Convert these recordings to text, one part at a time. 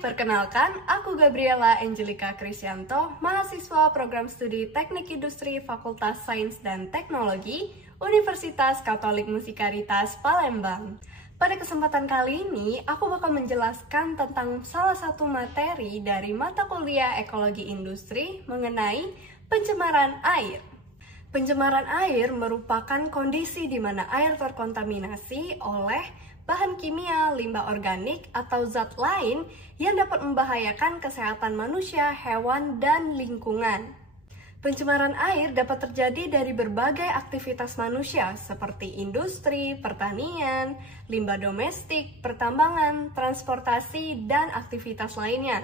perkenalkan, aku Gabriela Angelika Krisyanto, mahasiswa program studi Teknik Industri Fakultas Sains dan Teknologi, Universitas Katolik Musikaritas Palembang. Pada kesempatan kali ini, aku bakal menjelaskan tentang salah satu materi dari mata kuliah Ekologi Industri mengenai pencemaran air. Pencemaran air merupakan kondisi di mana air terkontaminasi oleh bahan kimia, limbah organik, atau zat lain yang dapat membahayakan kesehatan manusia, hewan, dan lingkungan. Pencemaran air dapat terjadi dari berbagai aktivitas manusia seperti industri, pertanian, limbah domestik, pertambangan, transportasi, dan aktivitas lainnya.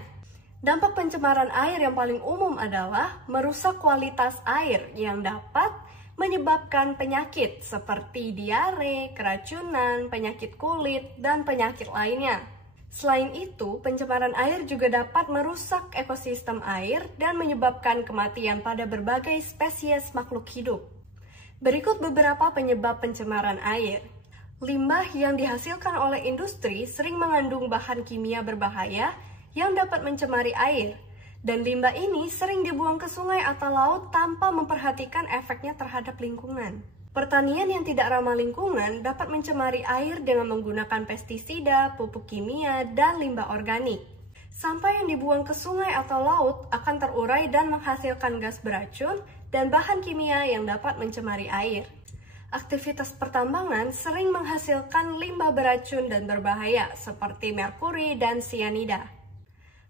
Dampak pencemaran air yang paling umum adalah merusak kualitas air yang dapat menyebabkan penyakit seperti diare, keracunan, penyakit kulit, dan penyakit lainnya. Selain itu, pencemaran air juga dapat merusak ekosistem air dan menyebabkan kematian pada berbagai spesies makhluk hidup. Berikut beberapa penyebab pencemaran air. Limbah yang dihasilkan oleh industri sering mengandung bahan kimia berbahaya yang dapat mencemari air. Dan limbah ini sering dibuang ke sungai atau laut tanpa memperhatikan efeknya terhadap lingkungan. Pertanian yang tidak ramah lingkungan dapat mencemari air dengan menggunakan pestisida, pupuk kimia, dan limbah organik. Sampah yang dibuang ke sungai atau laut akan terurai dan menghasilkan gas beracun dan bahan kimia yang dapat mencemari air. Aktivitas pertambangan sering menghasilkan limbah beracun dan berbahaya seperti merkuri dan sianida.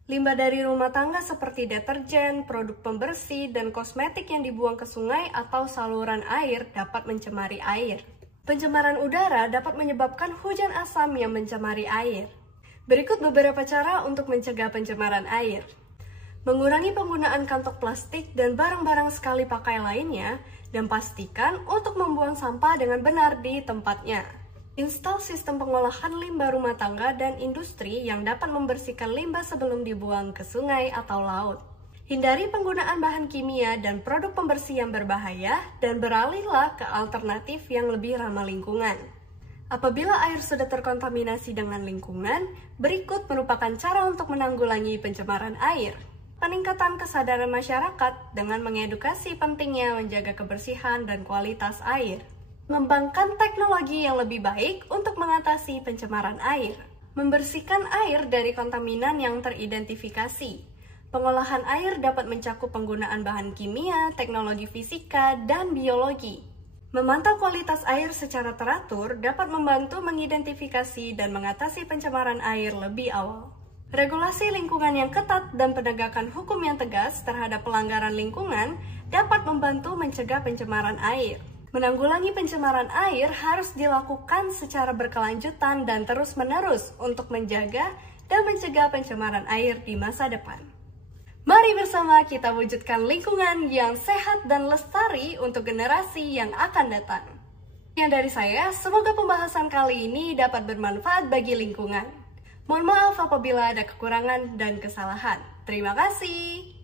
Limbah dari rumah tangga seperti deterjen, produk pembersih, dan kosmetik yang dibuang ke sungai atau saluran air dapat mencemari air. Pencemaran udara dapat menyebabkan hujan asam yang mencemari air. Berikut beberapa cara untuk mencegah pencemaran air. Mengurangi penggunaan kantong plastik dan barang-barang sekali pakai lainnya, dan pastikan untuk membuang sampah dengan benar di tempatnya. Install sistem pengolahan limbah rumah tangga dan industri yang dapat membersihkan limbah sebelum dibuang ke sungai atau laut. Hindari penggunaan bahan kimia dan produk pembersih yang berbahaya dan beralihlah ke alternatif yang lebih ramah lingkungan. Apabila air sudah terkontaminasi dengan lingkungan, berikut merupakan cara untuk menanggulangi pencemaran air. Peningkatan kesadaran masyarakat dengan mengedukasi pentingnya menjaga kebersihan dan kualitas air. Mengembangkan teknologi yang lebih baik untuk mengatasi pencemaran air. Membersihkan air dari kontaminan yang teridentifikasi. Pengolahan air dapat mencakup penggunaan bahan kimia, teknologi fisika, dan biologi. Memantau kualitas air secara teratur dapat membantu mengidentifikasi dan mengatasi pencemaran air lebih awal. Regulasi lingkungan yang ketat dan penegakan hukum yang tegas terhadap pelanggaran lingkungan dapat membantu mencegah pencemaran air. Menanggulangi pencemaran air harus dilakukan secara berkelanjutan dan terus-menerus untuk menjaga dan mencegah pencemaran air di masa depan. Mari bersama kita wujudkan lingkungan yang sehat dan lestari untuk generasi yang akan datang. Yang dari saya, semoga pembahasan kali ini dapat bermanfaat bagi lingkungan. Mohon maaf apabila ada kekurangan dan kesalahan. Terima kasih.